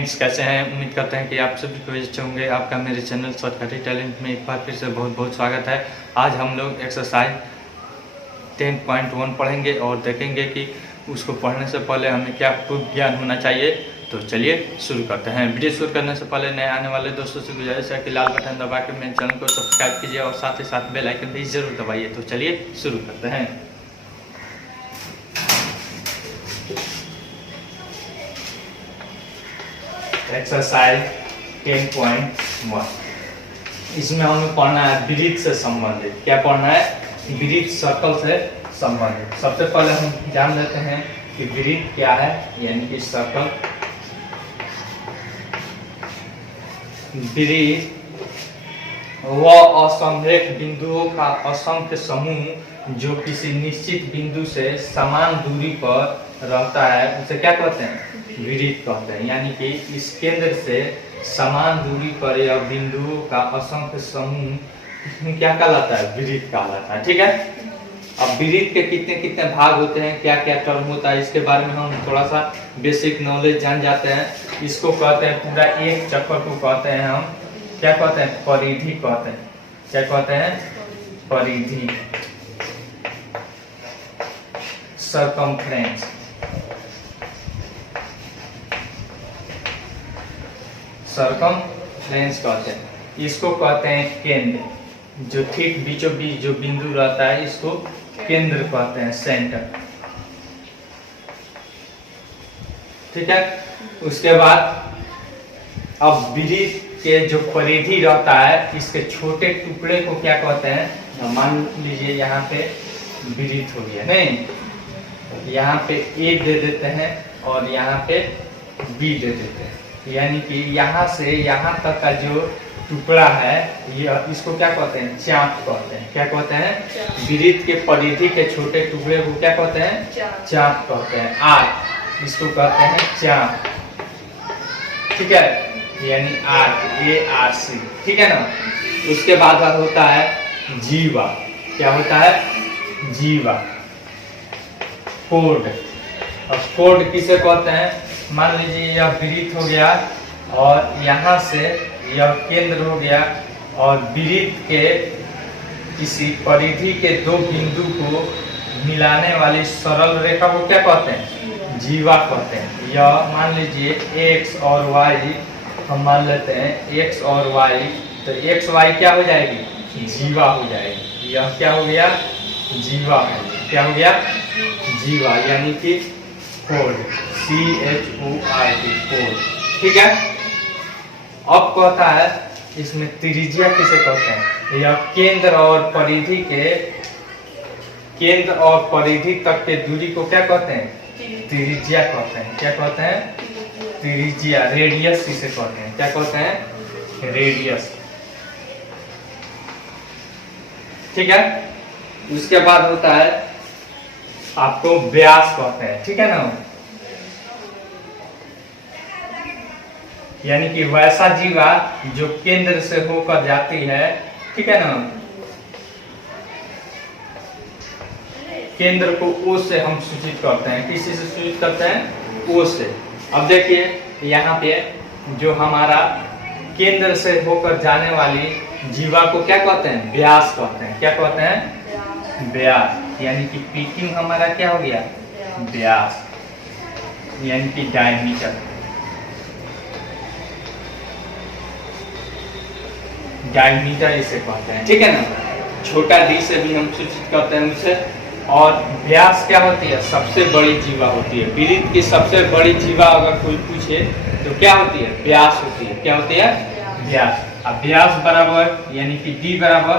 Friends, कैसे हैं? उम्मीद करते हैं कि आप सभी को अच्छे होंगे। आपका मेरे चैनल शॉर्टकट टैलेंट में एक बार फिर से बहुत बहुत स्वागत है। आज हम लोग एक्सरसाइज 10.1 पढ़ेंगे और देखेंगे कि उसको पढ़ने से पहले हमें क्या पूर्व ज्ञान होना चाहिए। तो चलिए शुरू करते हैं। वीडियो शुरू करने से पहले नए आने वाले दोस्तों से गुजारिश है कि लाल बटन दबा के मेरे चैनल को सब्सक्राइब कीजिए और साथ ही साथ बेल आइकन भी जरूर दबाइए। तो चलिए शुरू करते हैं। एक्सरसाइज 10.1, इसमें हमें पढ़ना है वृत्त से संबंधित। क्या पढ़ना है? वृत्त, सर्कल से संबंधित। सबसे पहले हम जान लेते हैं कि वृत्त क्या है, यानी कि सर्कल। वृत्त वह असंख्य बिंदुओं का असंख्य समूह जो किसी निश्चित बिंदु से समान दूरी पर रहता है, उसे क्या कहते हैं? वृत्त कहते हैं। यानी कि इस केंद्र से समान दूरी पर यह बिंदुओं का असंख्य समूह क्या कहलाता है? वृत्त कहलाता है। ठीक है। अब वृत्त के कितने कितने भाग होते हैं, क्या क्या टर्म होता है, इसके बारे में हम थोड़ा सा बेसिक नॉलेज जान जाते हैं। इसको कहते हैं, पूरा एक चक्कर को कहते हैं हम क्या कहते हैं? परिधि कहते हैं। क्या कहते हैं? परिधि, सर्कमफ्रेंस। सर्कमफ्रेंस कहते हैं। इसको कहते हैं केंद्र। जो ठीक बीचों बीच जो बिंदु रहता है, इसको केंद्र कहते हैं, सेंटर। ठीक है। उसके बाद अब वृत्त के जो परिधि रहता है, इसके छोटे टुकड़े को क्या कहते हैं? मान लीजिए यहाँ पे वृत्त हो गया, नहीं, यहाँ पे ए दे देते हैं और यहाँ पे बी दे देते हैं। यानी कि यहाँ से यहाँ तक का जो टुकड़ा है, ये इसको क्या कहते हैं? चाप कहते हैं। क्या कहते हैं? वृत्त के परिधि के छोटे टुकड़े को क्या कहते हैं? चाप कहते हैं। आर्क, इसको कहते हैं चाप। ठीक है, यानी आर्क, ARC। ठीक है ना। उसके बाद होता है जीवा। क्या होता है? जीवा। कोड। अब कोड किसे कहते हैं? मान लीजिए यह वृत्त हो गया और यहाँ से यह केंद्र हो गया, और वृत्त के किसी परिधि के दो बिंदु को मिलाने वाली सरल रेखा को क्या कहते हैं? जीवा कहते हैं। यह मान लीजिए x और y, हम मान लेते हैं x और y, तो x y क्या हो जाएगी? जीवा हो जाएगी। यह क्या हो गया? जीवा हो गया। क्या हो गया? जीवा, यानी कि कोड, CHORD, कोड। ठीक है। अब कहता है इसमें त्रिज्या किसे कहते हैं? यह केंद्र और परिधि तक के दूरी को क्या कहते हैं? त्रिज्या कहते हैं। क्या कहते हैं? त्रिज्या, रेडियस किसे कहते हैं? क्या कहते हैं? रेडियस। ठीक है। उसके बाद होता है आपको व्यास कहते हैं। ठीक है ना। यानी कि वैसा जीवा जो केंद्र से होकर जाती है। ठीक है ना। केंद्र को O से हम सूचित करते हैं। किसी से सूचित करते हैं? O से। अब देखिए यहाँ पे जो हमारा केंद्र से होकर जाने वाली जीवा को क्या कहते हैं? व्यास कहते हैं। क्या कहते हैं? व्यास। यानी कि पीकिंग हमारा क्या हो गया? व्यास, यानी कि डायमीटर। डायमीटर इसे कहते हैं। ठीक है ना। छोटा डी से भी हम सूचित करते हैं उसे। और व्यास क्या होती है? सबसे बड़ी जीवा होती है। वृत्त की सबसे बड़ी जीवा अगर कोई पूछे तो क्या होती है? व्यास होती है। क्या होती है? व्यास। अब व्यास बराबर, यानी कि D बराबर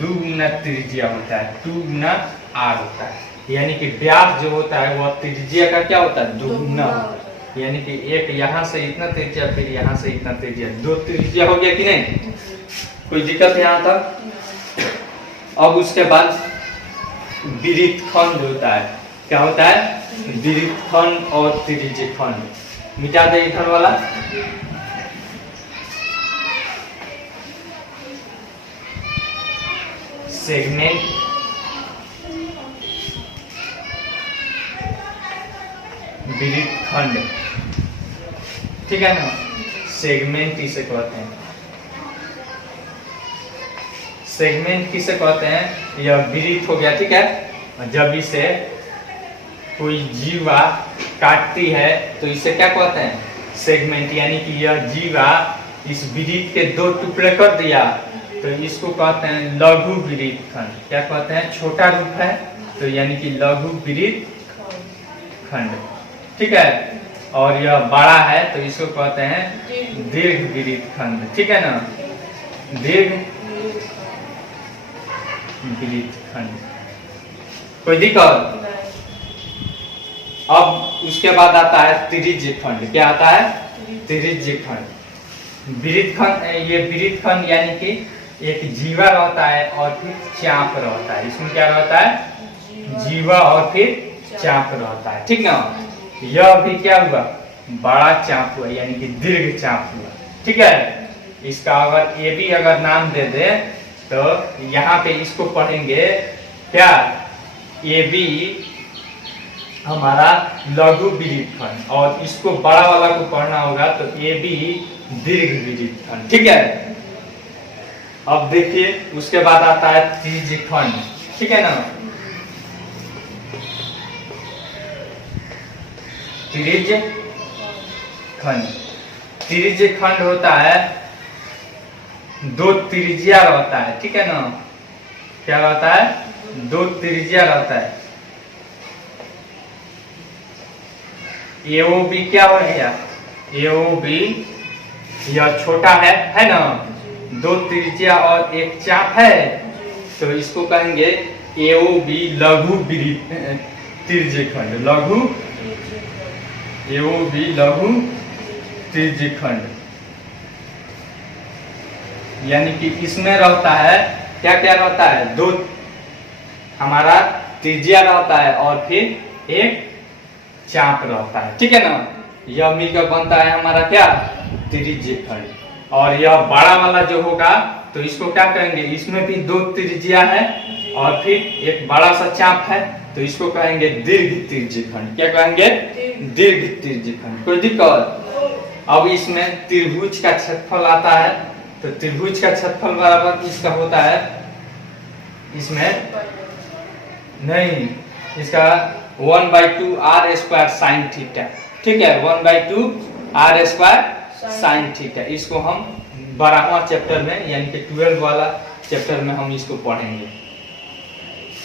2 गुना त्रिज्या होता है, 2 गुना R होता है। यानी कि व्यास जो होता है वह त्रिज्या का क्या होता है? 2 गुना होता है। यानी कि एक यहाँ से इतना त्रिज्या, फिर यहाँ से इतना त्रिज्या, 2 त्रिज्या हो गया कि नहीं? कोई दिक्कत यहाँ तक? अब उसके बाद वृत्तखंड होता है। क्या होता है? वृत्तखंड और त्रिज्यखंड। मिटा दे इधर वाला। सेगमेंट, वृत्तखंड। ठीक है ना, सेगमेंट इसे कहते हैं। सेगमेंट किसे कहते हैं, यह वृत्त हो गया, ठीक है। जब इसे कोई जीवा काटती है तो इसे क्या कहते हैं, सेगमेंट। यानी कि यह जीवा इस वृत्त के दो टुकड़े कर दिया तो इसको कहते हैं लघु वृत्त खंड। क्या कहते हैं, छोटा रूप है तो यानी कि लघु वृत्त खंड, ठीक है। और यह बड़ा है तो इसको कहते हैं दीर्घ वृत्त खंड, ठीक है ना, दीर्घ वृत्त खंड। कोई दिक्कत? अब उसके बाद आता है त्रिज्य खंड। क्या आता है, त्रिज्य खंड। वृत्त खंड, ये वृत्त खंड यानी कि एक जीवा रहता है और फिर चाप रहता है। इसमें क्या रहता है, जीवा और फिर चाप रहता है, ठीक ना। यह भी क्या हुआ, बड़ा चाप हुआ यानी कि दीर्घ चाप हुआ, ठीक है। इसका अगर ए बी अगर नाम दे दे तो यहाँ पे इसको पढ़ेंगे क्या, ए बी हमारा लघु वृत्त खंड और इसको बड़ा वाला को पढ़ना होगा तो ए बी दीर्घ वृत्त खंड, ठीक है। अब देखिए उसके बाद आता है त्रिज्य खंड, ठीक है ना। त्रिज्य खंड, त्रिज्य खंड होता है, दो त्रिज्या रहता है, ठीक है ना। क्या रहता है, दो त्रिज्या रहता है। AOB क्या हो गया, AOB यह छोटा है ना, दो त्रिज्या और एक चाप है तो इसको कहेंगे AOB लघु वृत्त त्रिज्य खंड, लघु AOB लघु त्रिज्य खंड। यानी कि इसमें रहता है क्या क्या रहता है, दो हमारा त्रिज्या रहता है और फिर एक चाप रहता है, ठीक है ना। यह मिलकर बनता है हमारा क्या, त्रिज्य खंड। और यह बड़ा वाला जो होगा तो इसको क्या कहेंगे, इसमें भी दो त्रिज्या है और फिर एक बड़ा सा चाप है तो इसको कहेंगे दीर्घ त्रिज्य खंड। क्या कहेंगे, दीर्घ त्रिज्य खंड। कोई दिक्कत? अब इसमें त्रिभुज का क्षेत्रफल आता है तो त्रिभुज का क्षेत्रफल बराबर इसका होता है, इसमें नहीं, इसका 1/2 r स्क्वायर साइन थीटा, ठीक है। 1/2 r स्क्वायर साइन थीटा, इसको हम 12वां चैप्टर में यानी कि 12 वाला चैप्टर में हम इसको पढ़ेंगे,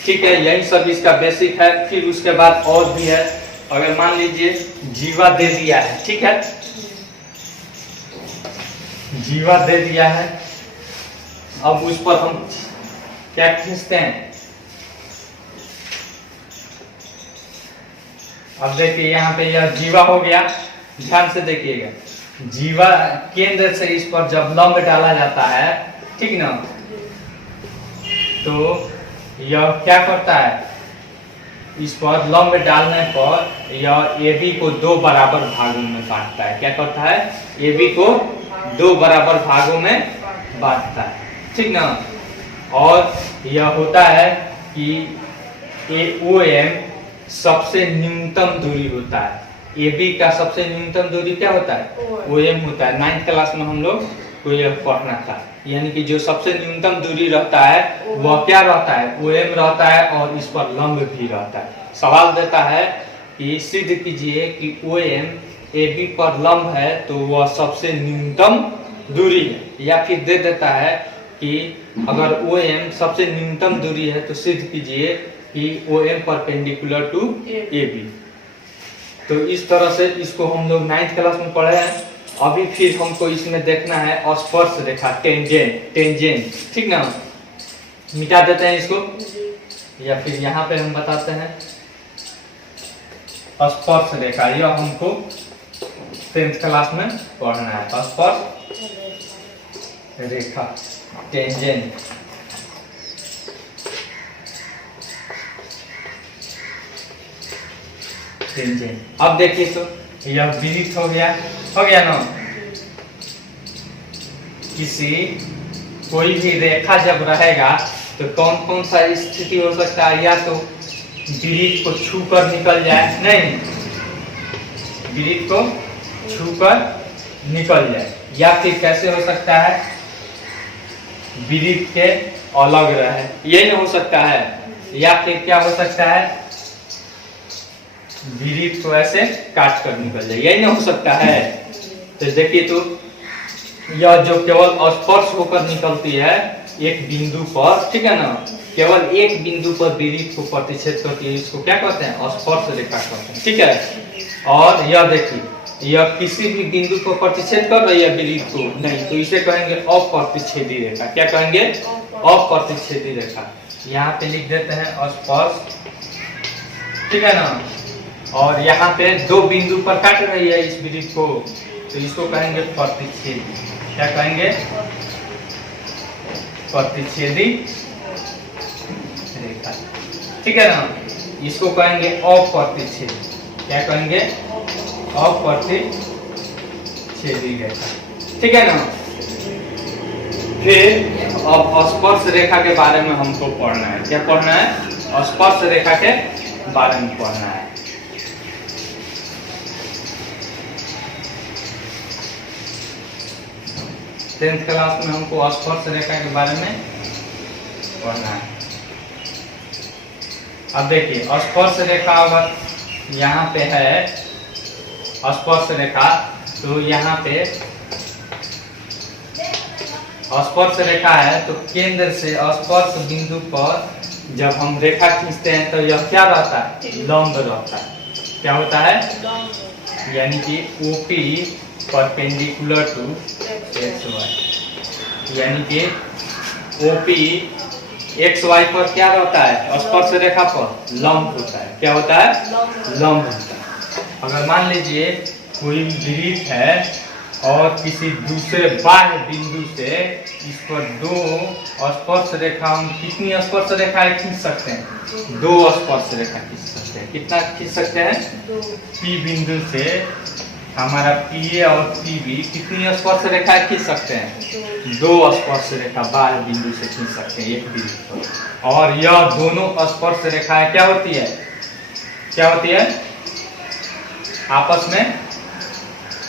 ठीक है। यही सब इसका बेसिक है। फिर उसके बाद और भी है, अगर मान लीजिए जीवा दे दिया है, ठीक है, जीवा दे दिया है, अब उस पर हम क्या खींचते हैं। अब देखिए यहाँ पे यह जीवा हो गया, ध्यान से देखिएगा, जीवा केंद्र से इस पर जब लंब डाला जाता है, ठीक ना, तो यह क्या करता है, इस पर लंब डालने पर यह AB को दो बराबर भागों में बांटता है। क्या करता है, AB को दो बराबर भागों में बांटता है, ठीक ना। और यह होता है कि OM सबसे न्यूनतम दूरी होता है। AB का सबसे न्यूनतम दूरी क्या होता है, OM होता है। 9th क्लास में हम लोग को यह पढ़ना था। यानी कि जो सबसे न्यूनतम दूरी रहता है वह क्या रहता है, OM रहता है और इस पर लंब भी रहता है। सवाल देता है कि सिद्ध कीजिए कि OM AB पर लंब है तो वह सबसे न्यूनतम दूरी है, या फिर दे देता है कि अगर OM सबसे न्यूनतम दूरी है तो सिद्ध कीजिए कि OM परपेंडिकुलर टू AB। तो इस तरह से इसको हम लोग 9th क्लास में पढ़े हैं। अभी फिर हमको इसमें देखना है स्पर्श रेखा, टेंजेंट, ठीक ना। मिटा देते हैं इसको, या फिर यहाँ पे हम बताते हैं स्पर्श रेखा। यह हमको 10th क्लास में पढ़ना है, स्पर्श रेखा, टेंजेंट। अब देखिए तो यह वृत्त हो गया ना। किसी कोई भी रेखा जब रहेगा तो कौन कौन सा स्थिति हो सकता है, या तो वृत्त को छू कर निकल जाए, नहीं, वृत्त को छू कर निकल जाए, या फिर कैसे हो सकता है वृत्त के अलग रहे, ये नहीं हो सकता है। या फिर क्या हो सकता है वृत्त को ऐसे काट कर निकल जाए, यही नहीं हो सकता है। तो देखिए तो यह जो केवल स्पर्श होकर निकलती है एक बिंदु पर, ठीक है ना, केवल एक बिंदु पर वृत्त को प्रतिच्छेद करती है, इसको क्या कहते हैं स्पर्श रेखा कहते हैं, ठीक है। और यह देखिए यह किसी भी बिंदु को प्रतिच्छेद कर रही है वृत्त को नहीं, तो इसे कहेंगे अप्रतिच्छेदी रेखा। क्या कहेंगे अप्रतिच्छेदी रेखा। यहाँ पे लिख देते हैं स्पर्श, ठीक है ना, और यहाँ पे दो बिंदु पर काट रही है इस वृत्त को, तो इसको कहेंगे प्रतिच्छेदी। क्या कहेंगे प्रतिच्छेदी रेखा, ठीक है ना, इसको कहेंगे अप्रतिच्छेदी। क्या कहेंगे अप्रतिच्छेदी रेखा, ठीक है ना। फिर अब स्पर्श रेखा के बारे में हमको पढ़ना है। क्या पढ़ना है स्पर्श रेखा के बारे में पढ़ना है। टेंथ क्लास में हमको स्पर्श रेखा के बारे में पढ़ना है। अब देखिए स्पर्श रेखा अगर यहाँ पे है स्पर्श रेखा, तो यहाँ पे स्पर्श रेखा है तो केंद्र से स्पर्श बिंदु पर जब हम रेखा खींचते हैं तो यह क्या रहता है लंब रहता है। क्या होता है यानी कि OP परपेंडिकुलर टू XY, यानी कि OP XY पर क्या रहता है स्पर्श रेखा पर लंब होता है। क्या होता है लंब होता है। अगर मान लीजिए कोई वृत्त है और किसी दूसरे बाह्य बिंदु से इस पर दो स्पर्श रेखा, हम कितनी स्पर्श रेखाएं खींच सकते हैं दो स्पर्श रेखा खींच सकते हैं। कितना खींच सकते हैं P बिंदु से हमारा PA और PB कितनी स्पर्श रेखाएं खींच सकते हैं दो स्पर्श रेखा बाह्य बिंदु से खींच सकते हैं एक वृत्त पर। और यह दोनों स्पर्श रेखाएं क्या होती है आपस में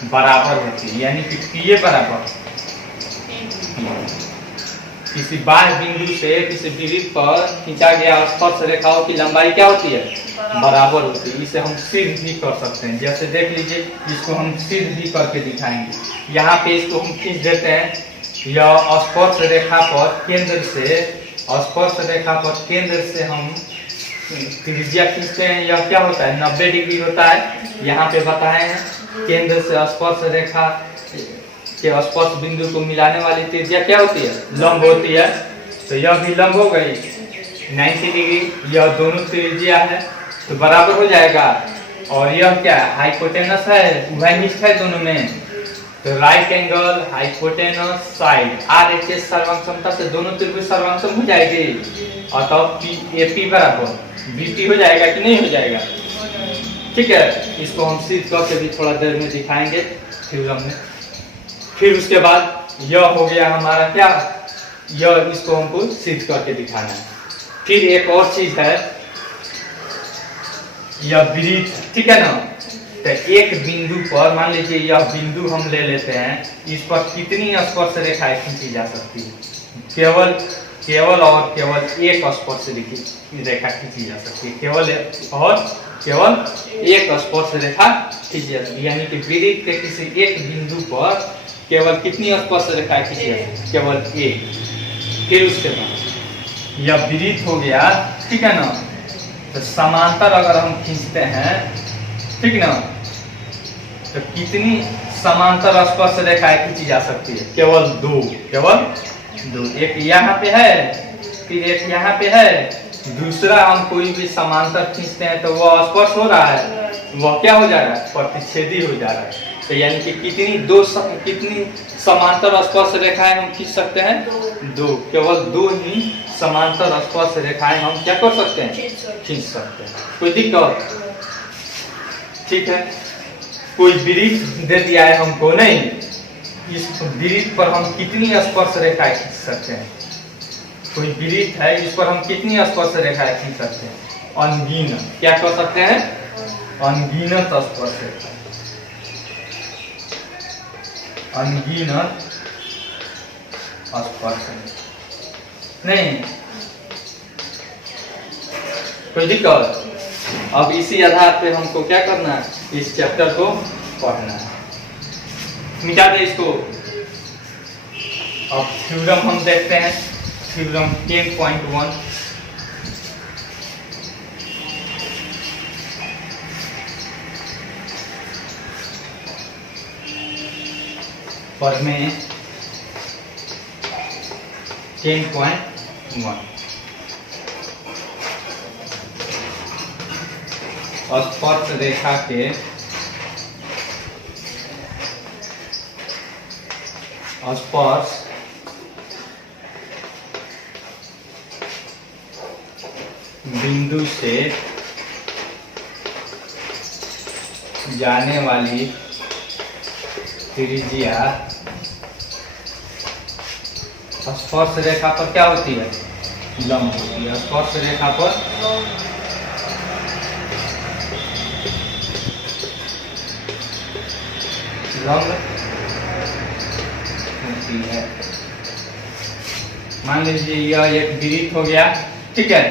बराबर होती है, यानी कि PA बराबर किसी बाह्य बिंदु से किसी वृत्त पर खींचा गया स्पर्श रेखाओं की लंबाई क्या होती है बराबर होती है। इसे हम सिद्ध भी कर सकते हैं। जैसे देख लीजिए इसको हम सिद्ध भी करके दिखाएंगे। यहाँ पे इसको हम खींच देते हैं, यह स्पर्श रेखा पर केंद्र से हम त्रिज्या खींचते हैं। यह क्या होता है 90 डिग्री होता है। यहाँ पे बताए हैं केंद्र से स्पर्श रेखा के स्पर्श बिंदु को मिलाने वाली त्रिज्या क्या होती है लंब होती है। तो यह भी लंब हो गई 90 डिग्री, यह दोनों त्रिज्या है तो बराबर हो जाएगा। और यह क्या है हाइपोटेनस है, उभयनिष्ठ है दोनों में, तो right angle hypotenuse side RHS सर्वांग से दोनों त्रिभुज सर्वांग हो जाएगी। और तब AP बराबर BT हो जाएगा कि नहीं हो जाएगा। ठीक है, इसको हम सिद्ध करके भी थोड़ा देर में दिखाएंगे। फिर उसके बाद यह हो गया हमारा क्या, यह इसको हमको सिद्ध करके दिखाना है। फिर एक और चीज है यह वृत्त, ठीक है ना। तो एक बिंदु पर मान लीजिए यह बिंदु हम ले लेते हैं, इस पर कितनी स्पर्श रेखाएं खींची जा सकती है केवल और केवल एक स्पर्श रेखा खींची जा सकती है। केवल एक स्पर्श रेखा खींची जा सकती है, यानी कि वृत्त के किसी एक बिंदु पर केवल कितनी स्पर्श रेखाएं खींची जा सकती है केवल एक। फिर उसके बाद यह वृत्त हो गया, ठीक है ना। तो समांतर अगर हम खींचते हैं, ठीक ना, तो कितनी समांतर स्पर्श रेखाएं खींची जा सकती है केवल दो। एक यहाँ पे है फिर एक यहाँ पे है। दूसरा हम कोई भी समांतर खींचते हैं तो वह स्पर्श हो रहा है, वह क्या हो जा रहा है प्रतिच्छेदी हो जा रहा है। तो यानी कि कितनी समांतर स्पर्श रेखाएं हम खींच सकते हैं दो। केवल दो ही समांतर स्पर्श रेखाएं हम क्या कर सकते हैं खींच सकते हैं। कोई दिक्कत, ठीक है। कोई वृत्त दे दिया है हमको, नहीं, इस वृत्त पर हम कितनी स्पर्श रेखाएं खींच सकते हैं। कोई वृत्त है इस पर हम कितनी स्पर्श रेखाएं खींच सकते हैं अनगिनत। क्या कर सकते हैं अनगिनत स्पर्श रेखाएं। अनगिनत स्पर्श नहीं। कोई दिक्कत? अब इसी आधार पे हमको क्या करना है, इस चैप्टर को पढ़ना है। मिटा दे इसको। अब थ्योरम हम देखते हैं, थ्योरम 10.1। पर में 10.1 स्पर्श रेखा के स्पर्श बिंदु से जाने वाली त्रिज्या स्पर्श रेखा पर क्या होती है, लंब होती है। स्पर्श रेखा पर लंब होती है। मान लीजिए यह एक वृत्त हो गया, ठीक है।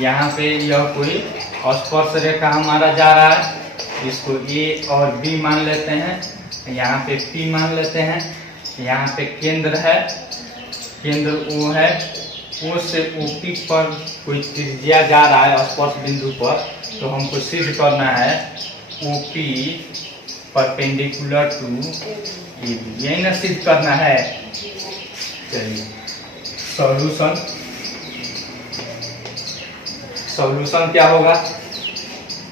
यहाँ पे यह कोई स्पर्श रेखा हमारा जा रहा है, इसको ए और बी मान लेते हैं, यहाँ पे पी मान लेते हैं। यहाँ पे केंद्र है, केंद्र ओ है, ओ से ओपी पर कोई त्रिज्या जा रहा है स्पर्श बिंदु पर, तो हमको सिद्ध करना है OP perpendicular to A B, यही ना सिद्ध करना है। चलिए सॉल्यूशन, सॉल्यूशन क्या होगा,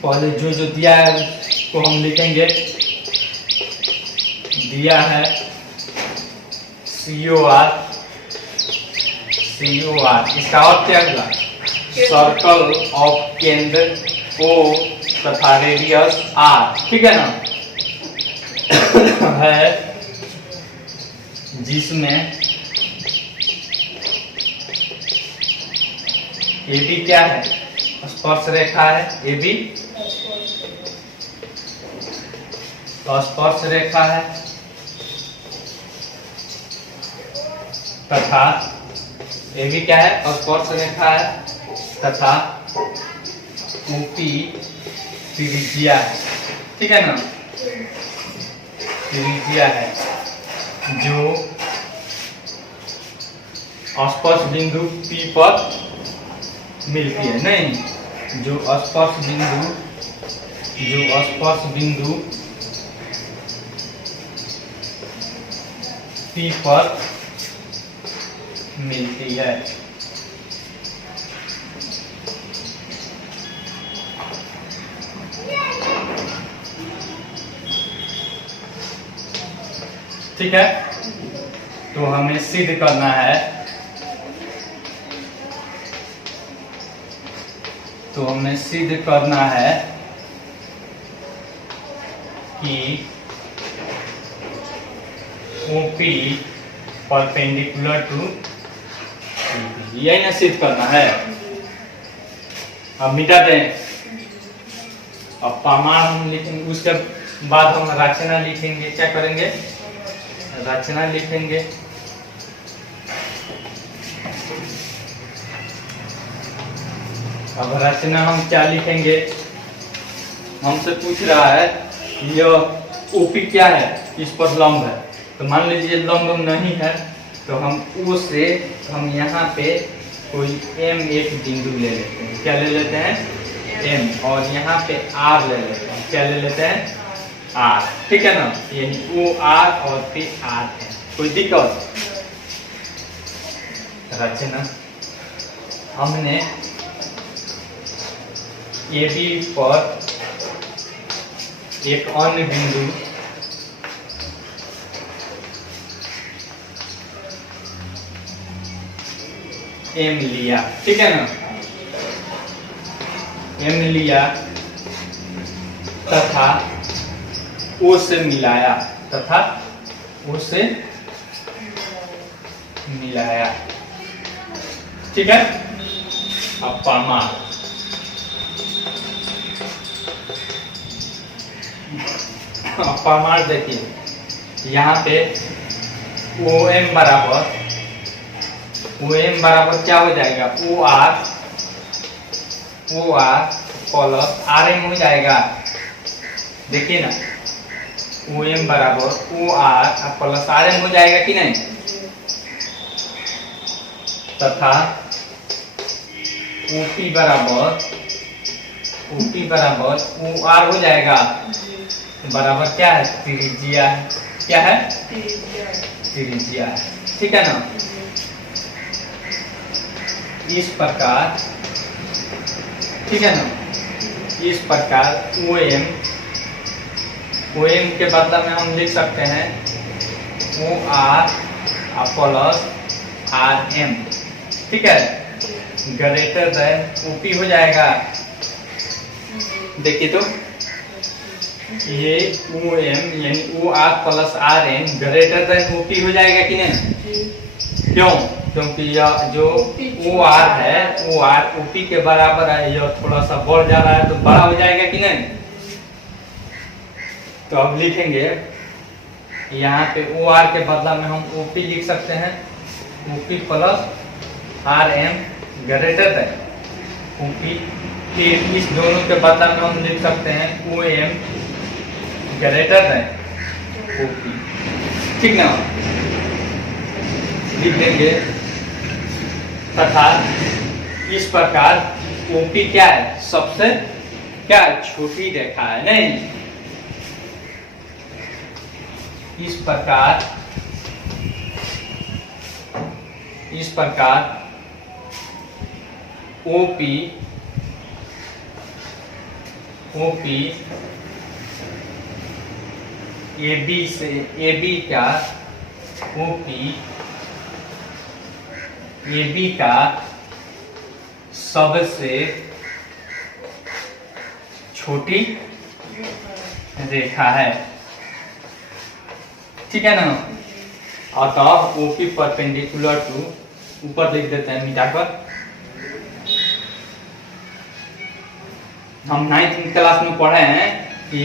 पहले जो दिया है उसको हम लिखेंगे। दिया है COR, इसका अर्थ क्या हुआ, सर्कल ऑफ केंद्र O तथा रेडियस R, ठीक है ना, है जिसमें AB क्या है, स्पर्श रेखा है। AB स्पर्श रेखा है तथा AB क्या है, स्पर्श रेखा है तथा OP त्रिज्या है, ठीक है ना, त्रिज्या है जो स्पर्श बिंदु P पर मिलती है। नहीं, जो स्पर्श बिंदु P पर मिलती है। ठीक है, तो हमें सिद्ध करना है, कि OP परपेंडिकुलर टू AB, यही ना सिद्ध करना है। अब मिटा दें, अब प्रमाण हम लिखेंगे, उसके बाद हम रचना लिखेंगे। क्या करेंगे, रचना लिखेंगे। अब रचना हम क्या लिखेंगे, हमसे पूछ रहा है यह ओपी क्या है, इस पर लंब है, तो मान लीजिए लंब नहीं है, तो हम ओ से हम यहाँ पे कोई M एक बिंदु ले लेते हैं। क्या ले लेते हैं, M, और यहाँ पे R ले लेते हैं। क्या ले लेते हैं, R, ठीक है ना, यानी OR और पे R है। कोई दिक्कत? रचना हमने AB पर एक अन्य बिंदु M लिया, ठीक है ना, M लिया तथा O से मिलाया, ठीक है। अब प्रमाण, प्रमाण देखिए, यहाँ पे OM बराबर क्या हो जाएगा, OR प्लस RM हो जाएगा। देखिए ना, OM बराबर OR प्लस RM हो जाएगा कि नहीं, तथा OP बराबर OR हो जाएगा, बराबर क्या है, त्रिज्या। क्या है, त्रिज्या। ठीक है ना। इस प्रकार, ठीक है ना, इस प्रकार OM के बदला में हम लिख सकते हैं OR प्लस RM। ठीक है, ग्रेटर देन OP हो जाएगा। देखिए तो ये OM यानी OR plus RM greater than OP हो जाएगा कि नहीं। क्यों, क्योंकि यह जो OR है OR OP के बराबर है, यह थोड़ा सा बढ़ जा रहा है तो बड़ा हो जाएगा कि नहीं। तो अब लिखेंगे यहाँ पे OR के बदला में हम OP लिख सकते हैं, OP plus RM greater than OP। फिर इस दोनों के बदला में हम लिख सकते हैं OM ग्रेटर देन OP। ठीक ना, लिख देंगे। तथा इस प्रकार OP क्या है, सबसे क्या छोटी रेखा है, नहीं। इस प्रकार OP AB का सबसे छोटी रेखा है। ठीक है ना। अतः OP परपेंडिकुलर टू, ऊपर लिख देते हैं मिटाकर। हम 9th क्लास में पढ़े हैं कि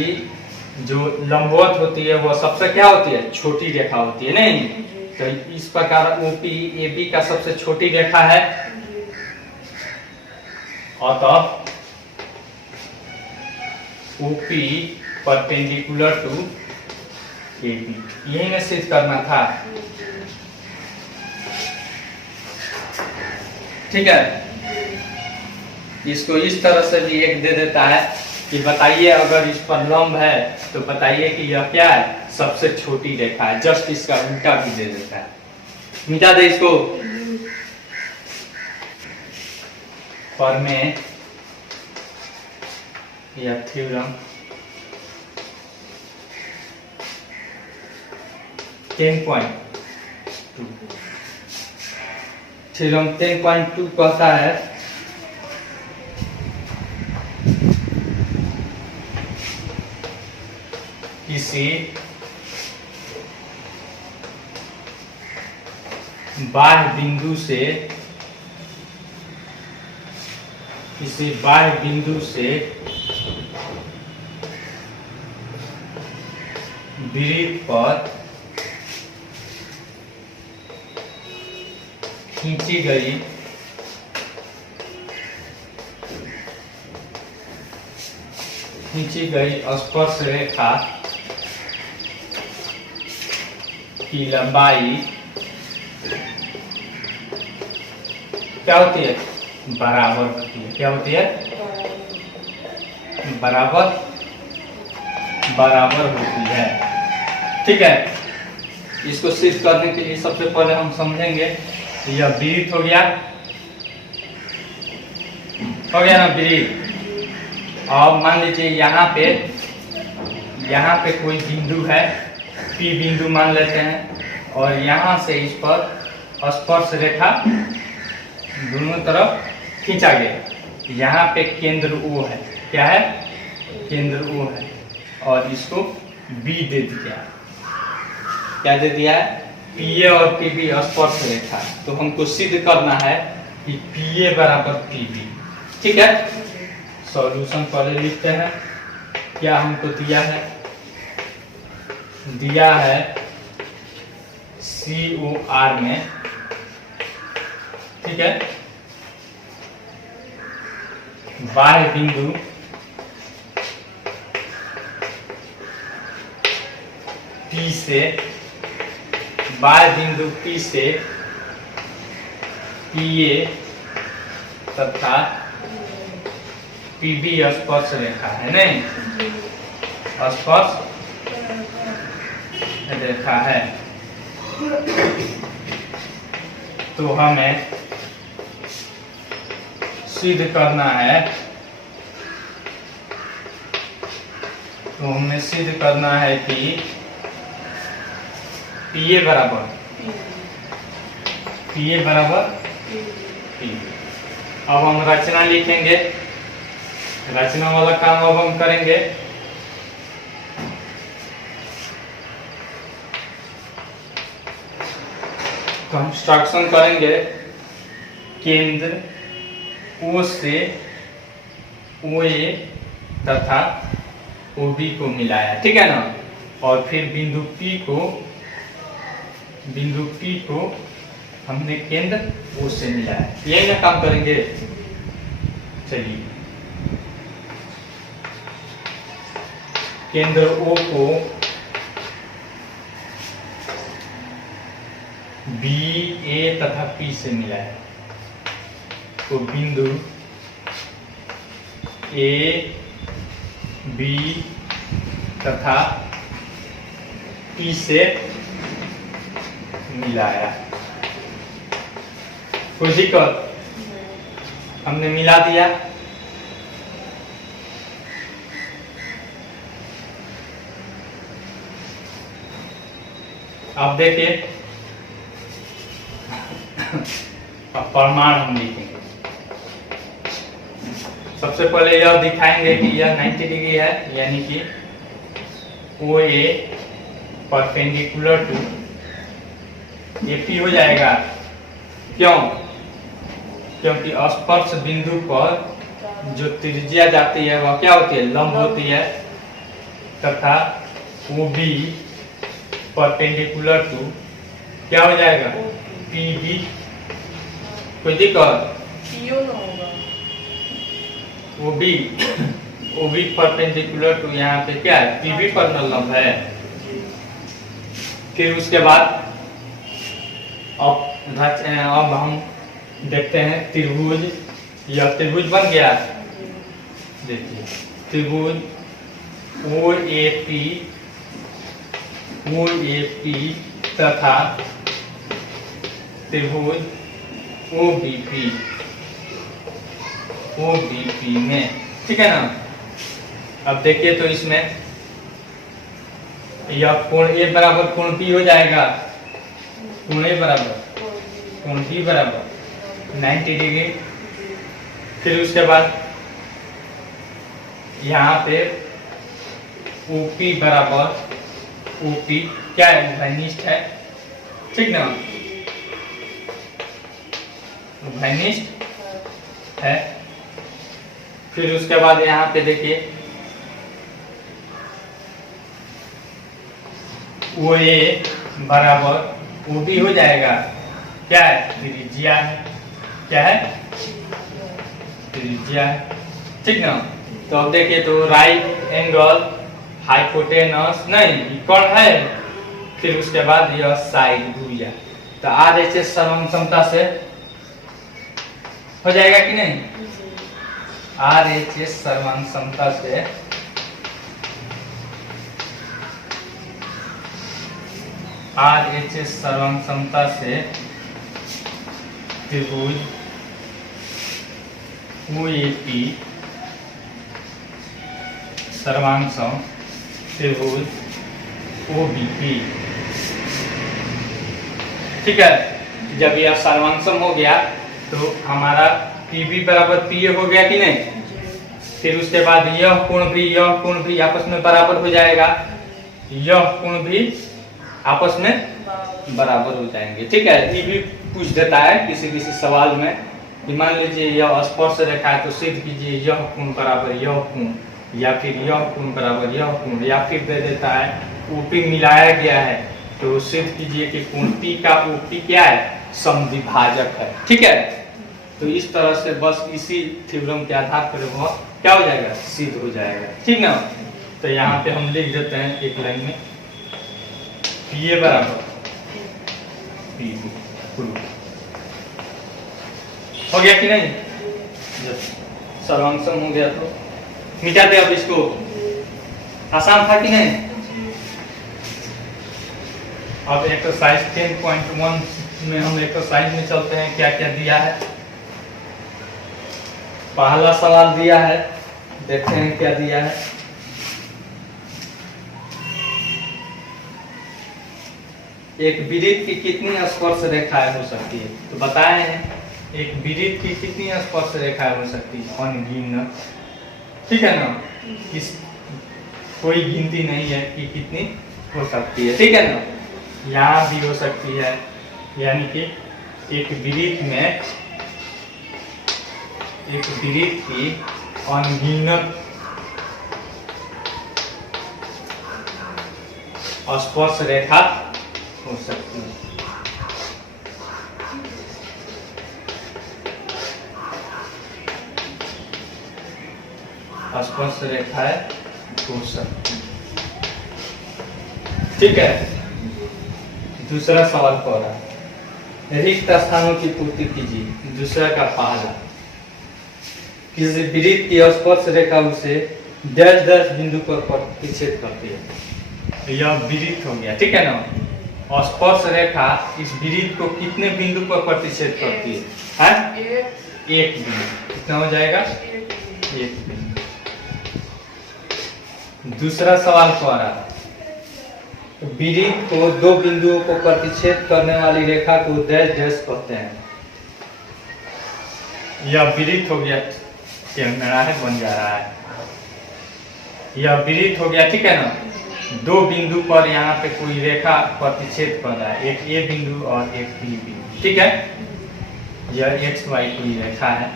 जो लंबवत होती है वह सबसे क्या होती है, छोटी रेखा होती है, नहीं। तो इस प्रकार OP AB का सबसे छोटी रेखा है। अतः OP परपेंडिकुलर टू AB, यही में सिद्ध करना था। ठीक है, इसको इस तरह से भी एक दे देता है कि बताइए अगर इस पर लंब है तो बताइए कि यह क्या है, सबसे छोटी रेखा है। जस्ट इसका उल्टा भी दे देता है। मिटा दे इसको। पर में यह थ्योरम 10.2 थ्योरम 10.2 कहता है किसी बाह्य बिंदु से वृत्त पर खींची गई स्पर्श रेखा की लंबाई क्या होती है, बराबर होती है। क्या होती है, बराबर होती है। ठीक है, इसको सिद्ध करने के लिए सबसे पहले हम समझेंगे यह वृत्त हो गया ना वृत्त। अब मान लीजिए यहाँ पे कोई बिंदु है, P बिंदु मान लेते हैं, और यहाँ से इस पर स्पर्श रेखा दोनों तरफ खींचा गया। यहाँ पे केंद्र O है। क्या है, केंद्र O है, और इसको B दे दिया। क्या दे दिया है, PA और PB स्पर्श रेखा। तो हमको सिद्ध करना है कि PA बराबर PB। ठीक है, सॉल्यूशन पहले लिखते हैं। क्या हमको दिया है COR में, ठीक है। बाह्य बिंदु P से, बाह्य बिंदु P से PA तथा PB स्पर्श रेखा है, नहीं स्पर्श रेखा है। तो हमें सिद्ध करना है, कि PA बराबर P। अब हम रचना लिखेंगे, रचना वाला काम अब हम करेंगे। कंस्ट्रक्शन करेंगे, केंद्र O से OA तथा OB को मिलाया, ठीक है ना। और फिर बिंदु P को हमने केंद्र O से मिलाया, यही ना काम करेंगे। चलिए, केंद्र O को B, A तथा P से मिलाया, तो बिंदु A, B तथा P से मिलाया। कोई दिक्कत? हमने मिला दिया। अब देखिए, अब प्रमाण हम लिखेंगे। सबसे पहले यह दिखाएंगे कि यह 90 डिग्री है, यानी कि OA परपेंडिकुलर टू AP हो जाएगा। क्यों? क्योंकि स्पर्श बिंदु पर जो त्रिज्या जाती है वह क्या होती है? लंब होती है, तथा OB परपेंडिकुलर टू क्या हो जाएगा? PB। कोई दिक्कत? OB परपेंडिकुलर टू यहाँ पे क्या है? PB पर लंब है। फिर उसके बाद अब हम देखते हैं त्रिभुज। यह त्रिभुज बन गया, देखिए त्रिभुज OAP तथा त्रिभुज OBP में, ठीक है ना। अब देखिए तो इसमें यह कोण A बराबर कोण B हो जाएगा, कोण A बराबर कोण B बराबर 90 डिग्री। फिर उसके बाद यहाँ पे OP बराबर OP क्या है? घनिष्ठ है, ठीक ना, घनिष्ठ है। फिर उसके बाद यहाँ पे देखिए OA बराबर OB हो जाएगा, क्या है? त्रिज्या है, क्या है? त्रिज्या है, ठीक ना। तो अब देखिए तो राइट एंगल हाइपोटेनस नहीं कौन है। फिर उसके बाद यह साइड भुजा, तो RHS समान समता से हो जाएगा कि नहीं? RHS समान समता से RHS समान समता से त्रिभुज OAP सर्वांशम त्रिभुज OBP, ठीक है। जब यह सर्वांशम हो गया तो हमारा PB बराबर PA हो गया कि नहीं। फिर उसके बाद यह कोण भी आपस में बराबर हो जाएगा, यह कोण भी आपस में बराबर हो जाएंगे, ठीक है। ये भी पूछ देता है किसी सवाल में कि मान लीजिए यह स्पर्श रेखा है तो सिद्ध कीजिए यह कोण बराबर यह कोण, या फिर यह कोण बराबर यह कोण, या फिर दे देता है OP मिलाया गया है तो सिद्ध कीजिए कि कोण P का OP क्या है, समद्विभाजक है। ठीक है, तो इस तरह से बस इसी थ्योरम के आधार पर वह क्या हो जाएगा, सिद्ध हो जाएगा। ठीक ना, तो यहाँ पे हम लिख देते हैं एक लाइन में PA बराबर PB हो गया कि नहीं, जब सर्वांशम हो गया तो मिटा दे। अब इसको आसान था कि नहीं। अब एक्सरसाइज 10.1 में हम एक्सरसाइज में चलते हैं, क्या क्या दिया है। पहला सवाल दिया है, देखते हैं क्या दिया है। एक वृत्त की कितनी स्पर्श रेखाएं हो सकती है, तो बताए हैं एक वृत्त की कितनी स्पर्श रेखाएं हो सकती है, अनगिनत। ठीक है ना, इस कोई गिनती नहीं है कि कितनी हो सकती है। ठीक है ना, यहाँ भी हो सकती है, यानी कि एक वृत्त में एक वृत्त की अनगिनत स्पर्श रेखा हो सकती है। स्पर्श रेखाएं हो सकती है। ठीक है, दूसरा सवाल कह रहा है रिक्त स्थानों की पूर्ति कीजिए। दूसरा का पहला, किसी वृत्त की स्पर्श रेखा उसे डैश डैश बिंदु पर प्रतिच्छेद करती है। यह वृत्त हो गया। ठीक है ना, स्पर्श रेखा इस वृत्त को कितने बिंदु पर प्रतिच्छेद करती है, एक बिंदु। कितना हो जाएगा, एक बिंदु। दूसरा सवाल कह रहा है वृत्त को दो बिंदुओं को प्रतिच्छेद करने वाली रेखा को डैश डैश कहते हैं। यह वृत्त हो गया, कैमरा है बन जा रहा है। यह वृत्त हो गया। ठीक है ना, दो बिंदु पर यहाँ पे कोई रेखा प्रतिच्छेद कर रहा है, एक ए बिंदु और एक बी बिंदु। ठीक है, यह एक्स वाई कोई रेखा है।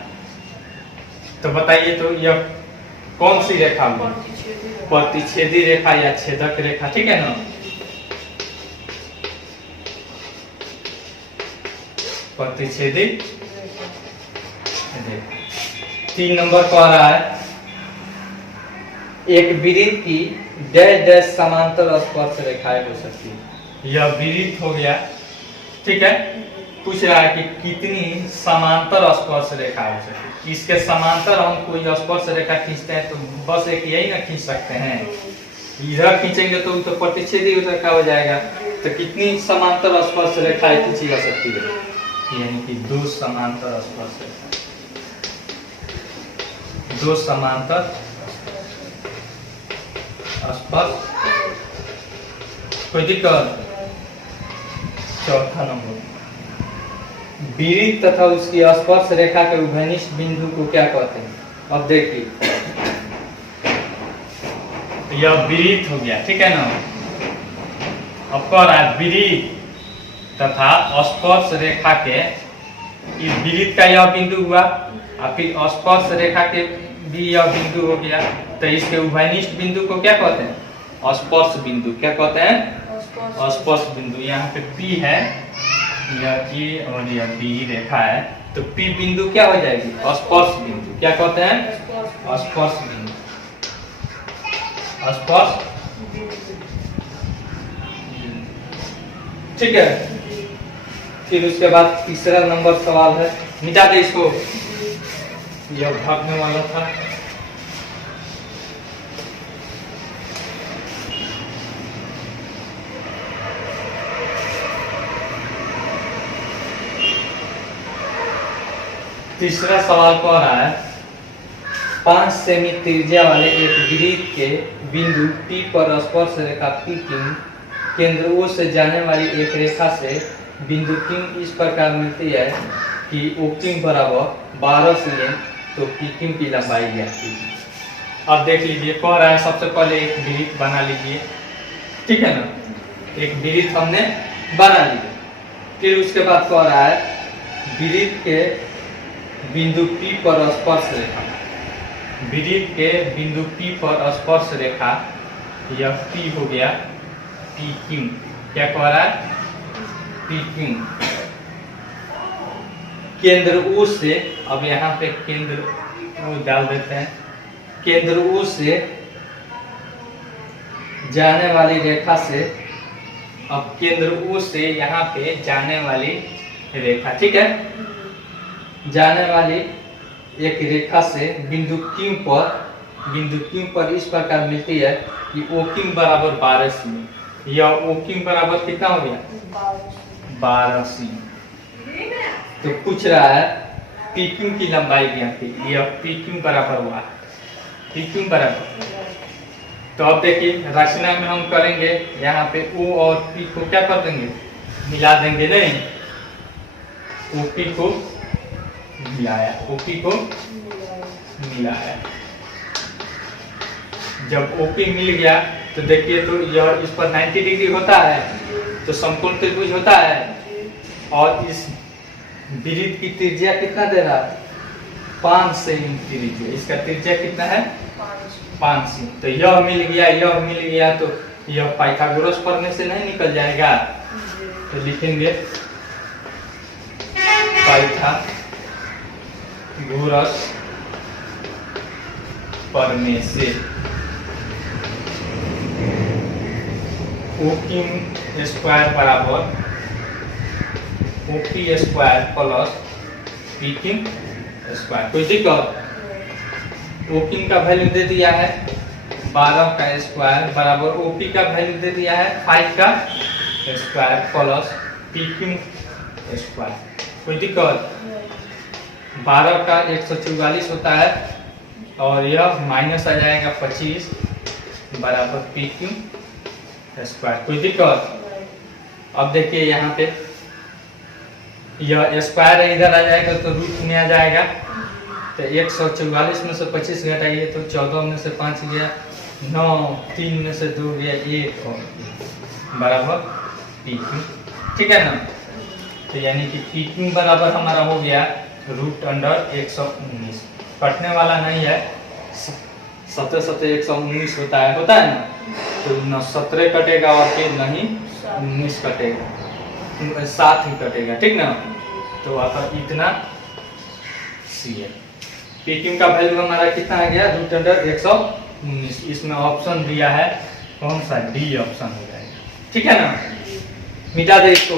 तो बताइए तो यह कौन सी रेखा हुई, प्रतिच्छेदी रेखा या छेदक रेखा। ठीक है ना, प्रतिच्छेदी रेखा। 3 नंबर कह रहा है एक वृत्त की डैश डैश समांतर स्पर्श रेखाएं हो सकती है। यह वृत्त हो गया। ठीक है, पूछ रहा है कि कितनी समांतर स्पर्श रेखा हो सकती है। इसके समांतर हम कोई स्पर्श रेखा खींचते हैं तो बस एक यही ना खींच सकते हैं, इधर खींचेंगे तो प्रतिच्छेदी रेखा हो जाएगा। तो कितनी समांतर स्पर्श रेखाएं खींची जा सकती है, यानी कि 2 समांतर स्पर्श रेखा, 2 समांतर स्पर्श। कोई दिक्कत। चौथा नंबर, वृत्त तथा उसकी स्पर्श रेखा के उभयनिष्ठ बिंदु को क्या कहते हैं। अब देखिए यह वृत्त हो गया। ठीक है ना, अब कह रहा है वृत्त तथा स्पर्श रेखा के, इस वृत्त का यह बिंदु हुआ और फिर स्पर्श रेखा के भी यह बिंदु हो गया, तो इसके उभयनिष्ठ बिंदु को क्या कहते हैं, स्पर्श बिंदु। क्या कहते हैं, स्पर्श बिंदु। यहाँ पे P है, यह ए और यह बी रेखा है, तो P बिंदु क्या हो जाएगी, स्पर्श बिंदु। क्या कहते हैं, स्पर्श बिंदु, स्पर्श। ठीक है, फिर उसके बाद तीसरा नंबर सवाल है, मिटा दे इसको, यह भागने वाला था। तीसरा सवाल कह रहा है 5 सेमी त्रिज्या वाले एक वृत्त के बिंदु P पर स्पर्श रेखा P केंद्र O से जाने वाली एक रेखा से बिंदु Q इस प्रकार मिलती है कि OQ बराबर 12 cm, तो PQ की लंबाई ज्ञात। अब देख लीजिए, कह रहा है सबसे पहले एक वृत्त बना लीजिए। ठीक है ना, एक वृत्त हमने बना लिया। फिर उसके बाद कह रहा है वृत्त के बिंदु P पर स्पर्श रेखा, वृत्त के बिंदु P पर स्पर्श रेखा, यह P हो गया PQ। क्या कह रहा है? पीकिंग। केंद्र U से, अब यहाँ पे केंद्र U डाल देते हैं। केंद्र U से जाने वाली रेखा से, अब केंद्र U से यहाँ पे जाने वाली रेखा, ठीक है, जाने वाली एक रेखा से बिंदु Q पर इस प्रकार मिलती है कि OQ बराबर 12 सी। यह OQ बराबर कितना हो गया? 12 सी। तो पूछ रहा है PQ की लंबाई क्या थी? यह PQ बराबर हुआ, PQ बराबर। तो अब देखिए रचना में हम करेंगे, यहाँ पे O और P को क्या कर देंगे? मिला देंगे। नहीं, OP को मिलाया, OP को मिलाया। जब OP मिल गया तो देखिए, तो यह इस पर 90 डिग्री होता है, तो समकोण त्रिभुज होता है। और इस वृत्त की त्रिज्या कितना दे रहा है? 5 सेमी त्रिज्या। इसका त्रिज्या कितना है? 5 सेमी। तो यह मिल गया, तो यह पाइथागोरस पढ़ने से नहीं निकल जाएगा। तो लिखेंगे पाइथागोरस पढ़ने से OQ स्क्वायर बराबर OP square plus PQ square. कोई दिक्कत? OQ का वैल्यू दे दिया है 12 का स्क्वायर बराबर OP का वैल्यू दे दिया है 5 का स्क्वायर प्लस PQ स्क्वायर। कोई दिक्कत? 12 का 144 होता है और यह माइनस आ जाएगा 25 बराबर PQ स्क्वायर। कोई दिक्कत? अब देखिए यहाँ पे यह स्क्वायर इधर आ जाएगा तो रूट में आ जाएगा। तो 144 में से 25 घटाइए तो 14 में से 5 गया 9, 3 में से 2 गया 1 और बराबर PQ। ठीक है ना? तो यानी कि PQ बराबर हमारा हो गया √119। कटने वाला नहीं है, 17 17 119 होता है ना? तो न 17 कटेगा और फिर नहीं 19 कटेगा, 7 ही कटेगा। ठीक ना? तो आपका इतना सी है। PQ का वैल्यू हमारा कितना आ गया? √119। इसमें ऑप्शन दिया है कौन सा? डी ऑप्शन हो जाएगा। ठीक है ना? मिटा दे इसको,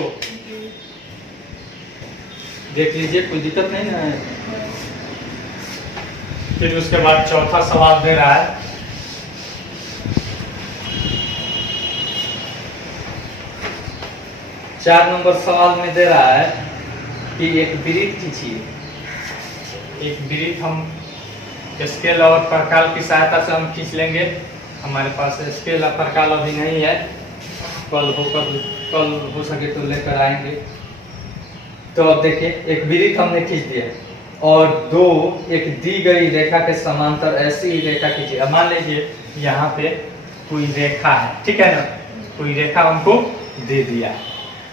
देख लीजिए, कोई दिक्कत नहीं ना है। फिर उसके बाद चौथा सवाल दे रहा है, चार नंबर सवाल में दे रहा है कि एक वृत्त खींचिए। एक वृत्त हम स्केल और प्रकाल की सहायता से हम खींच लेंगे। हमारे पास स्केल और प्रकाल अभी नहीं है, कल हो सके तो लेकर आएंगे। तो अब देखिए एक वृत्त हमने खींच दिया और दो एक दी गई रेखा के समांतर ऐसी ही रेखा खींचिए। अब मान लीजिए यहाँ पे कोई रेखा है, ठीक है ना? कोई रेखा हमको दे दिया है।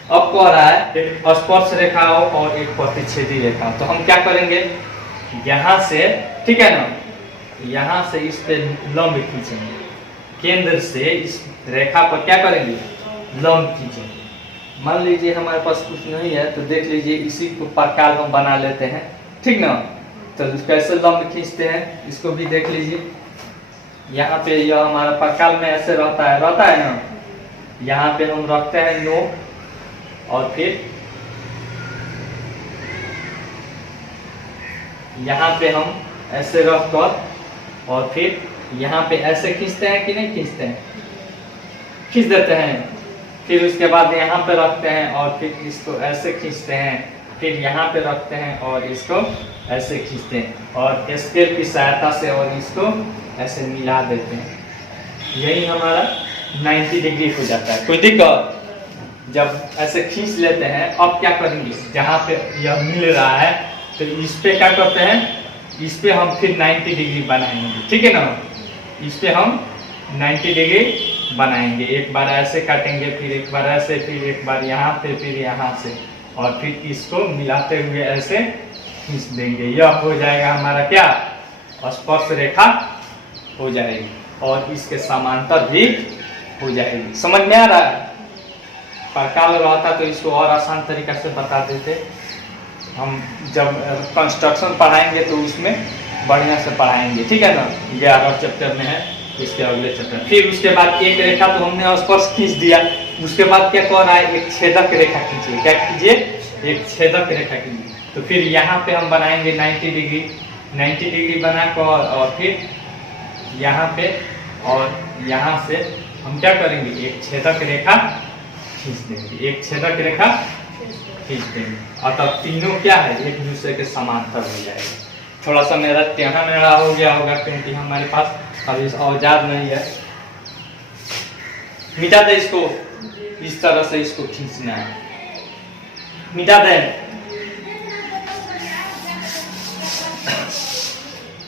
अब कह रहा है एक स्पर्श रेखा हो और एक प्रतिच्छेदी रेखा हो। तो हम क्या करेंगे? यहाँ से, ठीक है ना, यहाँ से इस पे लंब खींचेंगे। केंद्र से इस रेखा पर क्या करेंगे? लंब खींचेंगे। मान लीजिए हमारे पास कुछ नहीं है तो देख लीजिए इसी को प्रकाल हम बना लेते हैं। ठीक ना? तो कैसे लंब खींचते हैं इसको भी देख लीजिए। यहाँ पे यह हमारा प्रकाल में ऐसे रहता है ना? यहाँ पे हम रखते हैं नो और फिर यहाँ पे हम ऐसे रखकर और फिर यहाँ पे ऐसे खींचते हैं कि नहीं खींचते हैं? खींच देते हैं। फिर उसके बाद यहाँ पे रखते हैं और फिर इसको ऐसे खींचते हैं। फिर यहाँ पे रखते हैं और इसको ऐसे खींचते हैं और स्केल की सहायता से और इसको ऐसे मिला देते हैं। यही हमारा 90 डिग्री हो जाता है। कोई दिक्कत? जब ऐसे खींच लेते हैं, अब क्या करेंगे? जहाँ पे यह मिल रहा है तो इस पे क्या करते हैं? इस पे हम फिर 90 डिग्री बनाएंगे। ठीक है ना? इस पे हम 90 डिग्री बनाएंगे। एक बार ऐसे काटेंगे, फिर एक बार ऐसे, फिर एक बार यहाँ पे, फिर यहाँ से, और फिर इसको मिलाते हुए ऐसे खींच देंगे। यह हो जाएगा हमारा क्या? स्पर्श रेखा हो जाएगी और इसके समांतर भी हो जाएगी। समझ में आ रहा है? प्रकार रहता तो इसको और आसान तरीका से बता देते। हम जब कंस्ट्रक्शन पढ़ाएंगे तो उसमें बढ़िया से पढ़ाएंगे, ठीक है ना। 11 चैप्टर में है, इसके अगले चैप्टर। फिर उसके बाद एक रेखा तो हमने स्पर्श खींच दिया, उसके बाद क्या कह रहा है, एक छेदक रेखा खींचिए। क्या कीजिए, एक छेदक रेखा कीजिए। तो फिर यहाँ पे हम बनाएंगे 90 डिग्री, 90 डिग्री बनाकर और फिर यहाँ पे और यहाँ से हम क्या करेंगे, एक छेदक रेखा खींच देंगे, एक छेदक रेखा खींच देंगे। और तब तीनों क्या है, एक दूसरे के समांतर हो जाएगा। थोड़ा सा मेरा टेढ़ा मेढ़ा हो गया होगा क्योंकि हमारे पास अभी औजार नहीं है। मिटा दे इसको, इस तरह से इसको खींचना है, मिटा दे।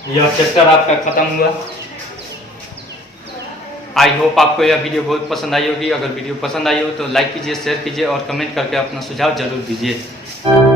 यह चैप्टर आपका खत्म हुआ। आई होप आपको यह वीडियो बहुत पसंद आई होगी। अगर वीडियो पसंद आई हो तो लाइक कीजिए, शेयर कीजिए और कमेंट करके अपना सुझाव जरूर दीजिए।